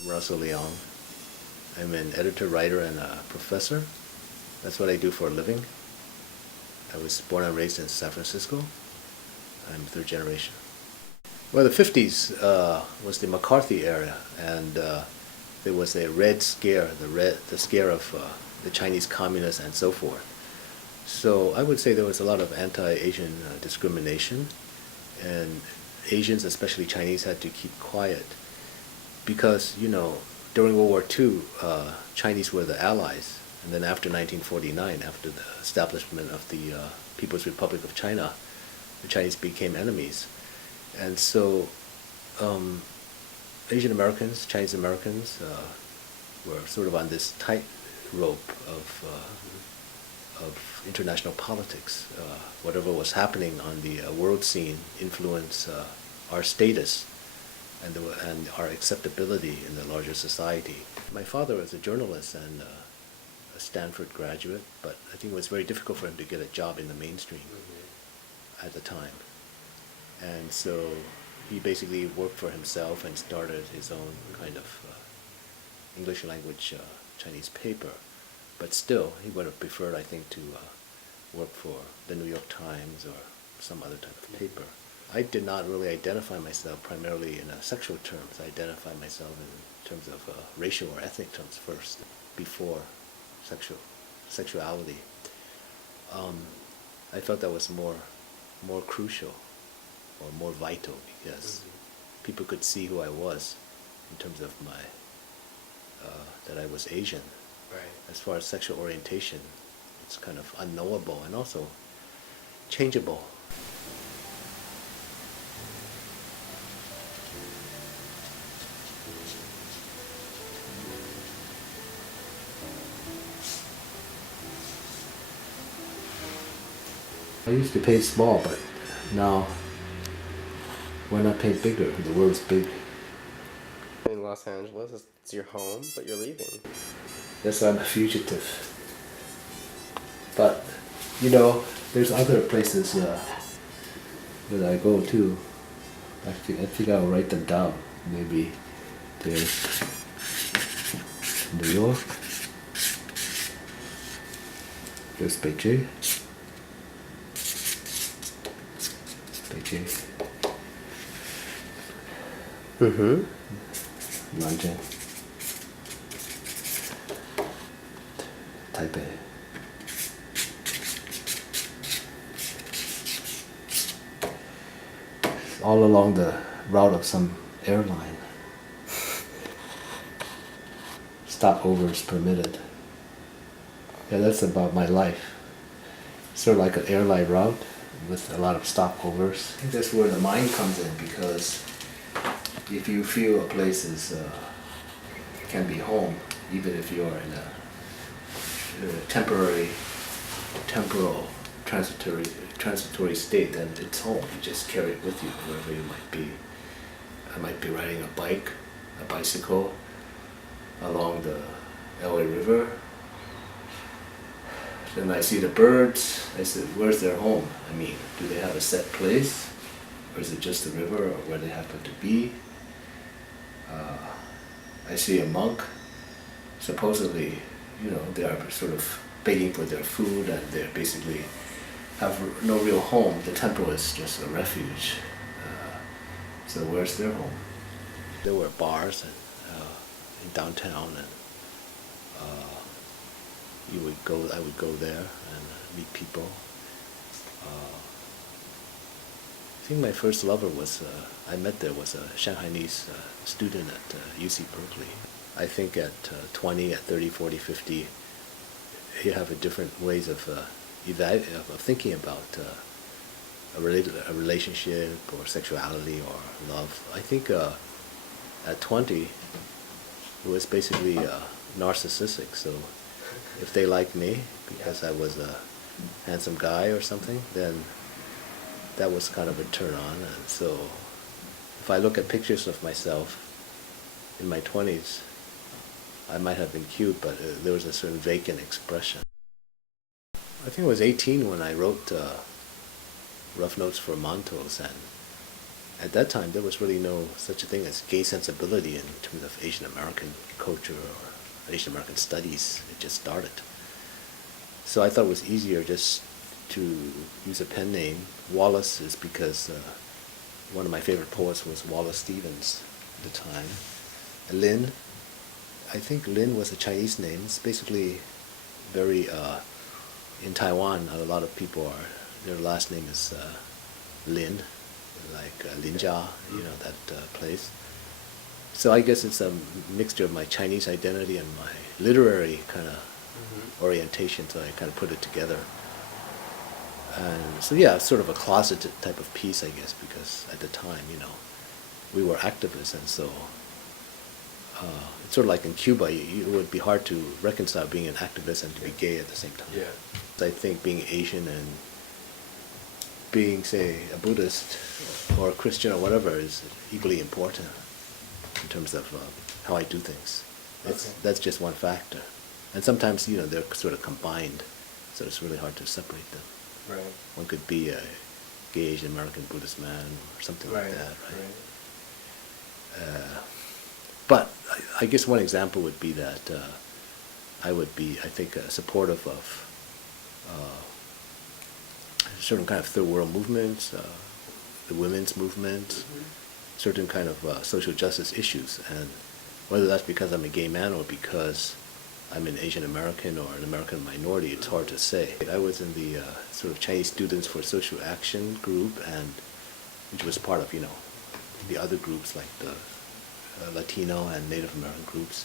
I'm Russell Leong. I'm an editor, writer, and a professor. That's what I do for a living. I was born and raised in San Francisco. I'm third generation. Well, the 50s was the McCarthy era, and there was a Red Scare, the scare of the Chinese communists and so forth. So I would say there was a lot of anti-Asian discrimination, and Asians, especially Chinese, had to keep quiet because, during World War II, Chinese were the allies, and then after 1949, after the establishment of the People's Republic of China, the Chinese became enemies. And so Asian Americans, Chinese Americans were sort of on this tightrope of international politics. Whatever was happening on the world scene influenced our status and our acceptability in the larger society. My father was a journalist and a Stanford graduate, but I think it was very difficult for him to get a job in the mainstream at the time. And so he basically worked for himself and started his own kind of English language Chinese paper. But still, he would have preferred, I think, to work for the New York Times or some other type of paper. I did not really identify myself primarily in sexual terms. I identified myself in terms of racial or ethnic terms first, before sexuality. I felt that was more crucial or more vital because people could see who I was in terms of that I was Asian. Right. As far as sexual orientation, it's kind of unknowable and also changeable. I used to paint small, but now why not paint bigger? The world's big. In Los Angeles, it's your home, but you're leaving. Yes, I'm a fugitive. But, there's other places that I go to. I think I'll write them down. Maybe there's New York. There's Beijing. London. Taipei. All along the route of some airline. Stopovers permitted. Yeah, that's about my life. Sort of like an airline route with a lot of stopovers. I think that's where the mind comes in, because if you feel a place can be home, even if you're in a temporal, transitory state, then it's home. You just carry it with you wherever you might be. I might be riding a bicycle along the LA River. Then I see the birds. I said, where's their home? I mean, do they have a set place? Or is it just the river or where they happen to be? I see a monk. Supposedly, they are sort of begging for their food, and they basically have no real home. The temple is just a refuge. So where's their home? There were bars in downtown, and I would go there and meet people. I think my first lover I met there was a Shanghainese student at UC Berkeley. I think at 20, at 30, 40, 50, you have a different ways of thinking about a relationship or sexuality or love. I think at 20, it was basically narcissistic. So if they liked me because I was a handsome guy or something, then that was kind of a turn on. And so if I look at pictures of myself in my 20s, I might have been cute, but there was a certain vacant expression. I think I was 18 when I wrote Rough Notes for Montos, and at that time there was really no such a thing as gay sensibility in terms of Asian American culture or Asian American studies. It just started. So I thought it was easier just to use a pen name. Wallace is because one of my favorite poets was Wallace Stevens at the time. Lin, I think Lin was a Chinese name. It's basically very, in Taiwan, a lot of people their last name is Lin, like Linjia, that place. So I guess it's a mixture of my Chinese identity and my literary kind of orientation, so I kind of put it together. And so yeah, sort of a closeted type of piece, I guess, because at the time, we were activists, and so it's sort of like in Cuba, it would be hard to reconcile being an activist and to be gay at the same time. Yeah. I think being Asian and being, say, a Buddhist or a Christian or whatever is equally important in terms of how I do things. That's just one factor. And sometimes, they're sort of combined, so it's really hard to separate them. Right. One could be a gay Asian American Buddhist man or something like that, right? But I guess one example would be that I would be, I think, supportive of certain kind of third world movements, the women's movement, certain kind of social justice issues, and whether that's because I'm a gay man or because I'm an Asian American or an American minority, it's hard to say. I was in the sort of Chinese Students for Social Action group, and which was part of, the other groups like the Latino and Native American groups.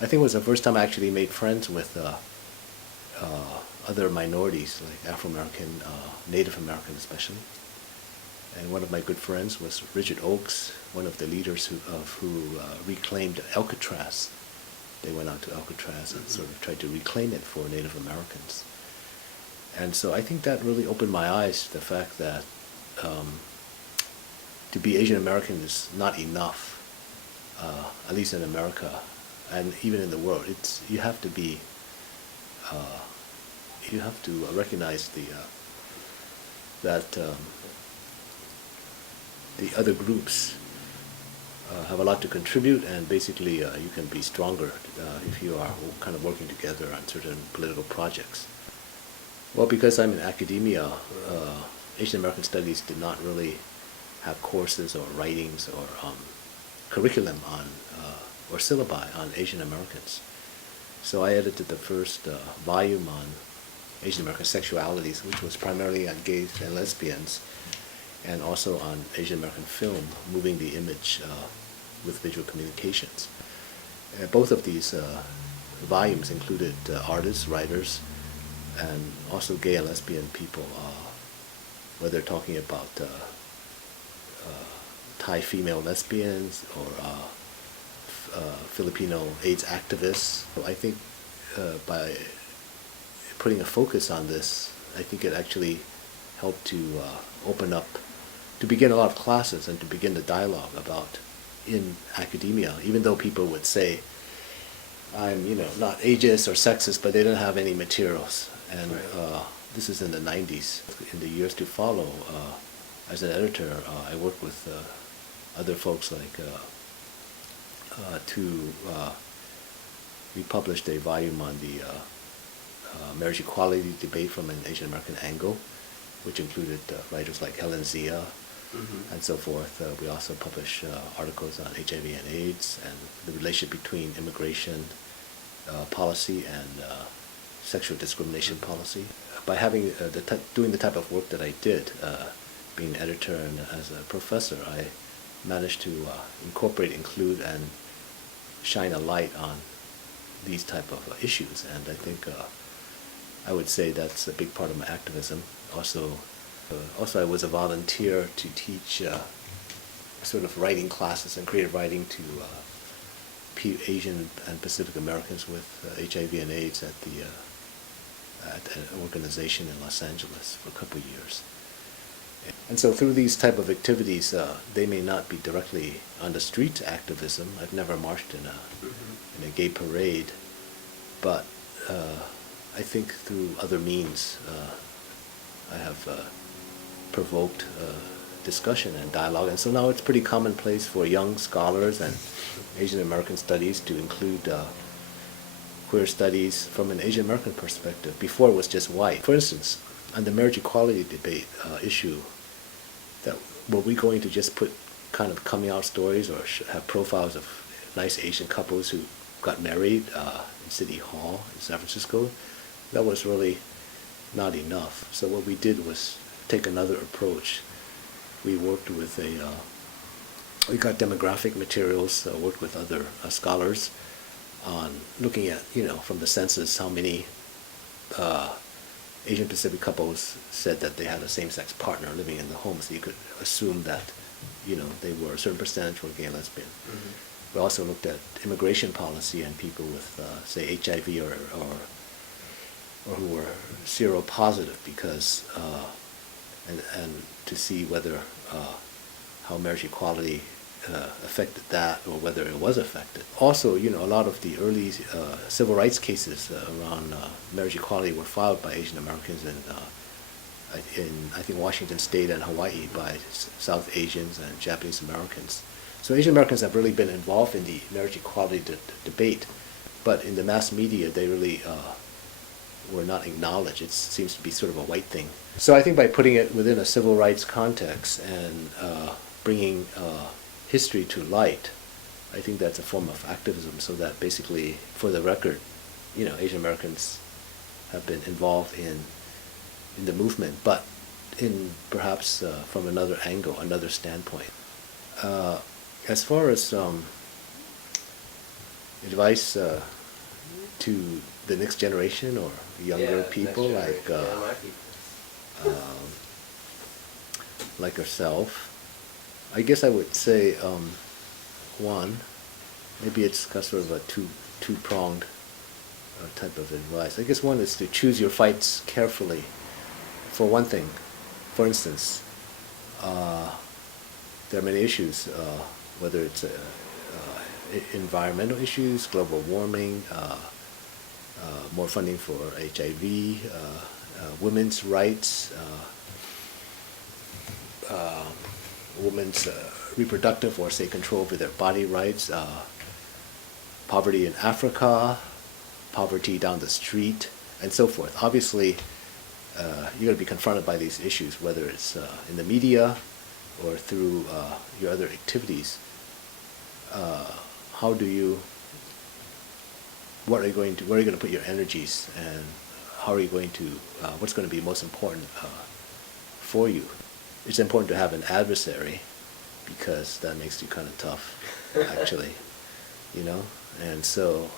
I think it was the first time I actually made friends with other minorities, like Afro-American, Native American especially. And one of my good friends was Richard Oakes, one of the leaders who reclaimed Alcatraz. They went out to Alcatraz and sort of tried to reclaim it for Native Americans. And so I think that really opened my eyes to the fact that to be Asian American is not enough, at least in America, and even in the world. You have to be, you have to recognize that the other groups have a lot to contribute, and basically you can be stronger if you are kind of working together on certain political projects. Well, because I'm in academia, Asian American Studies did not really have courses or writings or curriculum on or syllabi on Asian Americans. So I edited the first volume on Asian American sexualities, which was primarily on gays and lesbians, and also on Asian American film, moving the image with visual communications. Both of these volumes included artists, writers, and also gay and lesbian people, whether talking about Thai female lesbians or Filipino AIDS activists. So I think by putting a focus on this, I think it actually helped to open up, to begin a lot of classes and to begin the dialogue about in academia, even though people would say, I'm, not ageist or sexist, but they don't have any materials. And this is in the 90s. In the years to follow, as an editor, I worked with other folks like we published a volume on the marriage equality debate from an Asian American angle, which included writers like Helen Zia and so forth. We also published articles on HIV and AIDS and the relationship between immigration policy and sexual discrimination policy. By having doing the type of work that I did, being an editor and as a professor, I managed to incorporate, include, and shine a light on these type of issues. And I think I would say that's a big part of my activism. Also, I was a volunteer to teach sort of writing classes and creative writing to Asian and Pacific Americans with HIV and AIDS at an organization in Los Angeles for a couple of years. And so through these type of activities, they may not be directly on the street activism. I've never marched in a gay parade, but I think through other means, I have provoked discussion and dialogue. And so now it's pretty commonplace for young scholars and Asian American studies to include queer studies from an Asian American perspective. Before it was just white. For instance, on the marriage equality debate issue, that were we going to just put kind of coming out stories or have profiles of nice Asian couples who got married in City Hall in San Francisco? That was really not enough. So what we did was take another approach. We worked with we got demographic materials, worked with other scholars on looking at, from the census, how many Asian Pacific couples said that they had a same-sex partner living in the home, so you could assume that, they were a certain percentage were gay and lesbian. Mm-hmm. We also looked at immigration policy and people with, say, HIV or who were seropositive because, and to see whether how marriage equality affected that or whether it was affected. Also, a lot of the early civil rights cases around marriage equality were filed by Asian Americans in I think Washington State and Hawaii by South Asians and Japanese Americans. So Asian Americans have really been involved in the marriage equality debate, but in the mass media they really were not acknowledged. It seems to be sort of a white thing. So I think by putting it within a civil rights context and bringing history to light, I think that's a form of activism, so that basically, for the record, Asian Americans have been involved in the movement, but in perhaps from another angle, another standpoint. As far as advice to the next generation or younger people like yourself, I guess I would say one, maybe it's sort of a two-pronged type of advice. I guess one is to choose your fights carefully. For one thing, for instance, there are many issues, whether it's environmental issues, global warming, more funding for HIV, women's rights, women's reproductive or, say, control over their body rights, poverty in Africa, poverty down the street, and so forth. Obviously, you're going to be confronted by these issues, whether it's in the media or through your other activities. Where are you going to put your energies, and how are you going to, what's going to be most important for you? It's important to have an adversary, because that makes you kind of tough, actually, and so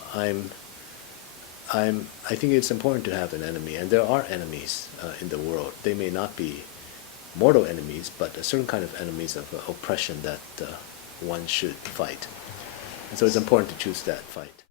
I think it's important to have an enemy, and there are enemies in the world. They may not be mortal enemies, but a certain kind of enemies of oppression that one should fight. And so it's important to choose that fight.